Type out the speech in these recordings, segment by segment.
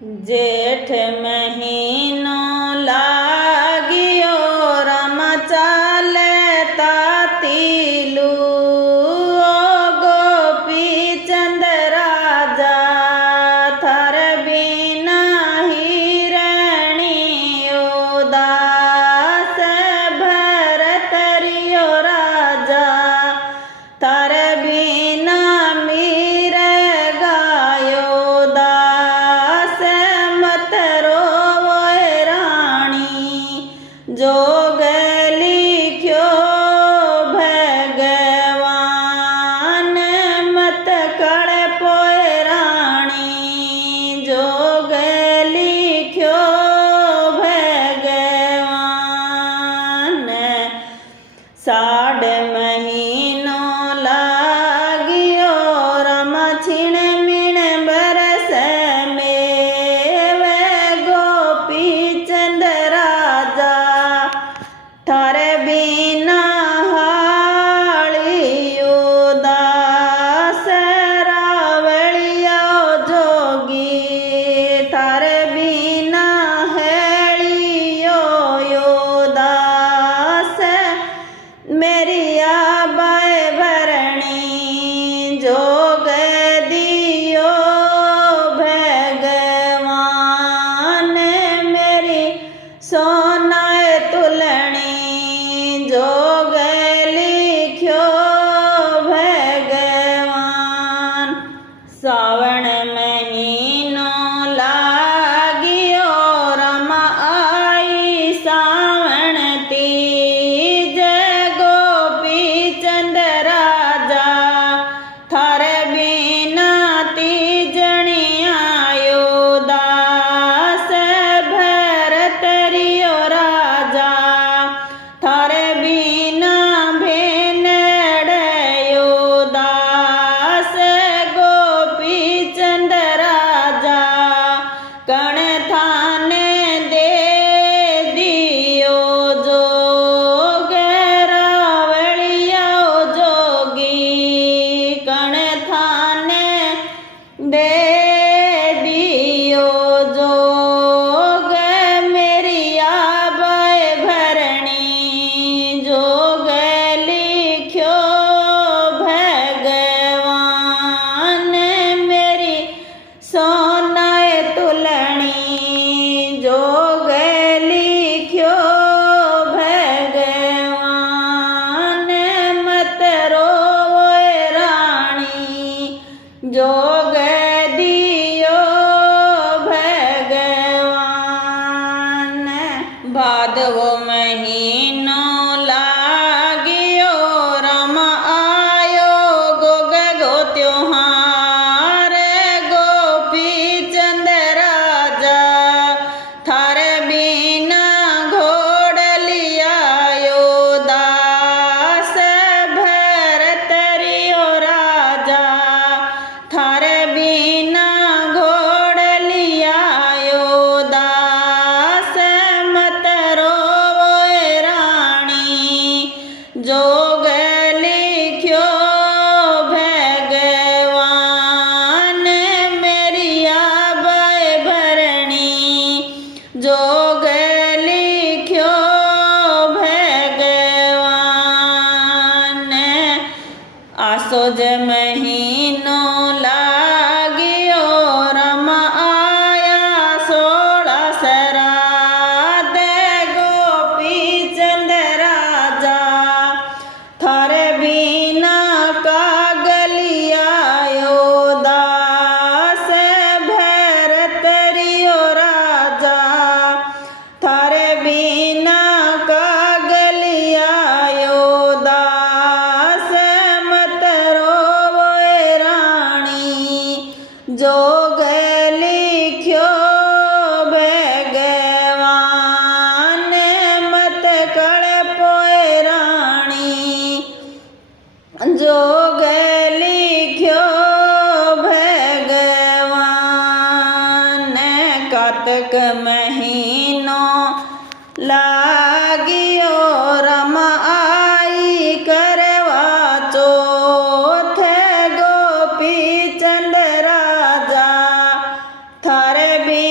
जेठ महीनो लागियो रम चाले तातीलू गोपी चंद राजा थर बिना हिरणी उदास भरत रियो राजा थर बिना मीर गायो दास मत रोवो रानी जोग लिख्यो भगवान मत कड़पो रानी जोग लिख्यो भगवान। साढ़ महीनो लागियो रम छिण मिण बरस में वे गोपी चंद राजा थर बिना हालियो दास रावलिया जोगी थर बिना हेलियो यो दास मेरी आबाए भरणी जोग दियो भगवान मेरी सोनाए तुलनी जोग लिख्यो भगवान। सावण महीनो लागियो रम आई सावण तीज गोपी चंद राजा थर बिना तीजणी आयो दास भरत रियो राजा थर बिना भेनड़यो दास गोपी चंद राजा कण थाने दे दियो जोग रावलिया जोगी कण थाने दे दियो जोग मेरी आबाए भरणी जोग लिख्यो भगवान मेरी सोनाए तुलनी जोग लिख्यो भगवान मत रोवो रानी जोग दियो भगवान। भादवो महीनो लागियो रम आयो गोग गोत्यो हार गोपी चंद राजा थर बिना घोड़ लियायो दास भरत रियो राजा थर बिना घोड़ लियायो दास मत रोवो रानी जोग लिख्यो भगवान मेरी आबाए भरणी जोग लिख्यो भगवान। आसोज महीनो लागियो रम आया 16 सराद गोपी चंद राजा थर बिना कागलियायो दास भरत रियो राजा थर बिना कागलियायो दास मत रोवो रानी जोग लिख्यो भगवान मत कड़पो रानी जोग लिख्यो भगवान। कातक महीनो लागियो रम आई करवा चौथ गोपी चंद राजा थारे भी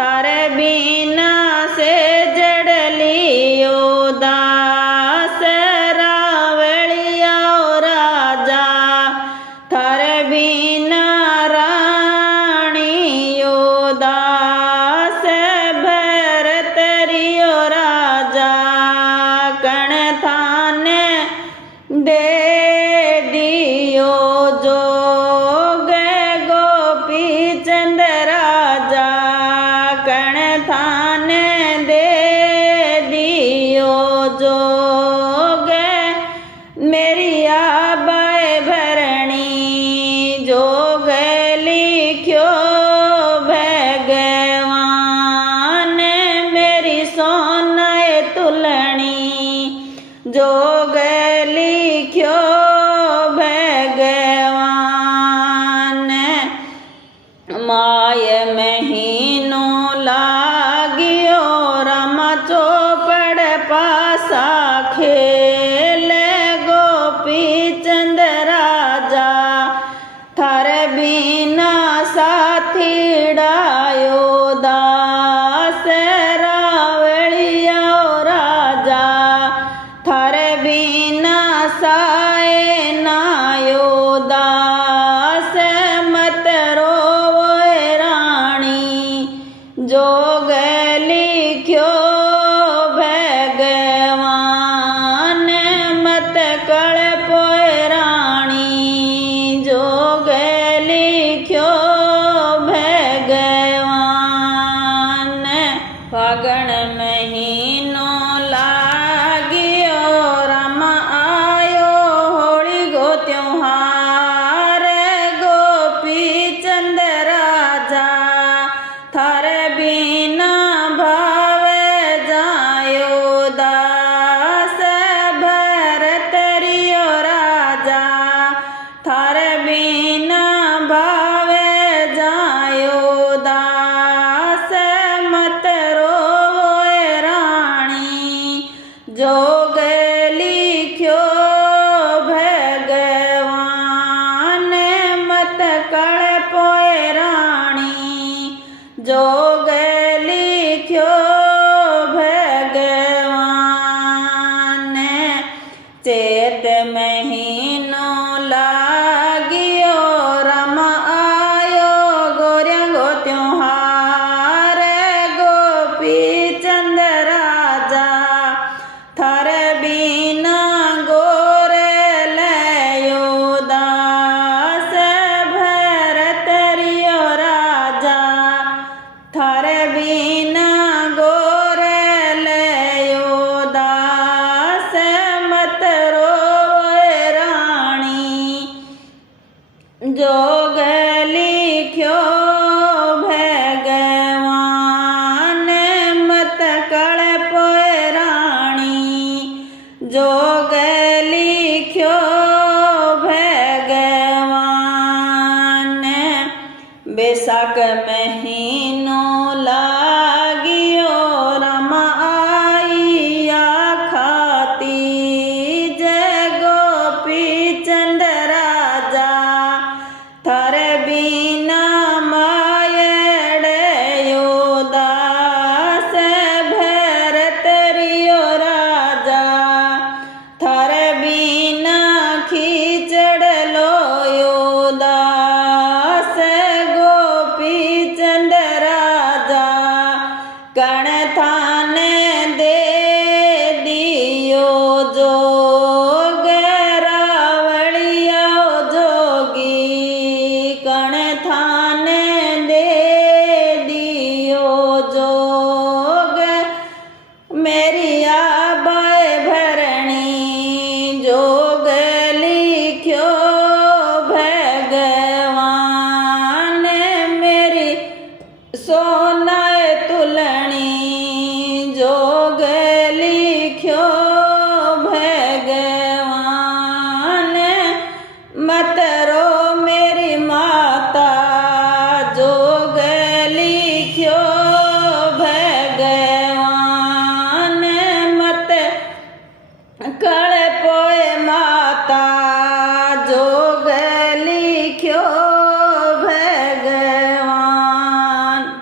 थारे बिना से जड़ली उदास रावलिया राजा थारे बिना रानी उदास भरतरियो राजा कण थाने दे दियो जोग गोपी चंद राजा कण थाने दे दियो जोग मेरी आबाए भरणी जोग लिख्यो भगवान मेरी सोनाए तुलनी जोग लिख्यो भगवान माय महीनो लागियो रमा चौपड़ पासा खेल गोपी चंद राजा थारे बिना साथीड़ायो दास रावलिया राजा थारे बिना साए नायो दास मत रोवे रानी जोग लिख्यो भगवान मत कलपोए रानी जोग लिख्यो भगवान फागण महीनो लागियो रमा आयो होली गो त्योहार गोपी चंद राजा थारे बिना भाव जायो दास भरतरियो राजा थारे बिना भाव जायो दास मत रोवे रानी जोग लिख्यो भगवान मत कलपोए रानी जोग लिख्यो भगवान चेत महीनो लागियो रमा आयो गोरिया गो त्योहार गोपी चंद राजा थारे बिना गोर लयो दास भरतरियो राजा थारे बिना गोर लयो दास मत रोवे रानी जोग लिख्यो भगवान मत कलपोए रानी जोग लिख्यो भगवान बैसाख महीनो लागियो रमा आईया खाती जय गोपी चंद राजा थारे बिना मायड़यो दास भरतरियो राजा थारे बिना खीचड़ लोयो दास गोपी चंद राजा कण थाने दे दियो जोग रावलिया जोगी कण थाने दे दियो जोग मेरी आबाए भरणी जोग लिख्यो भगवान मेरी सोना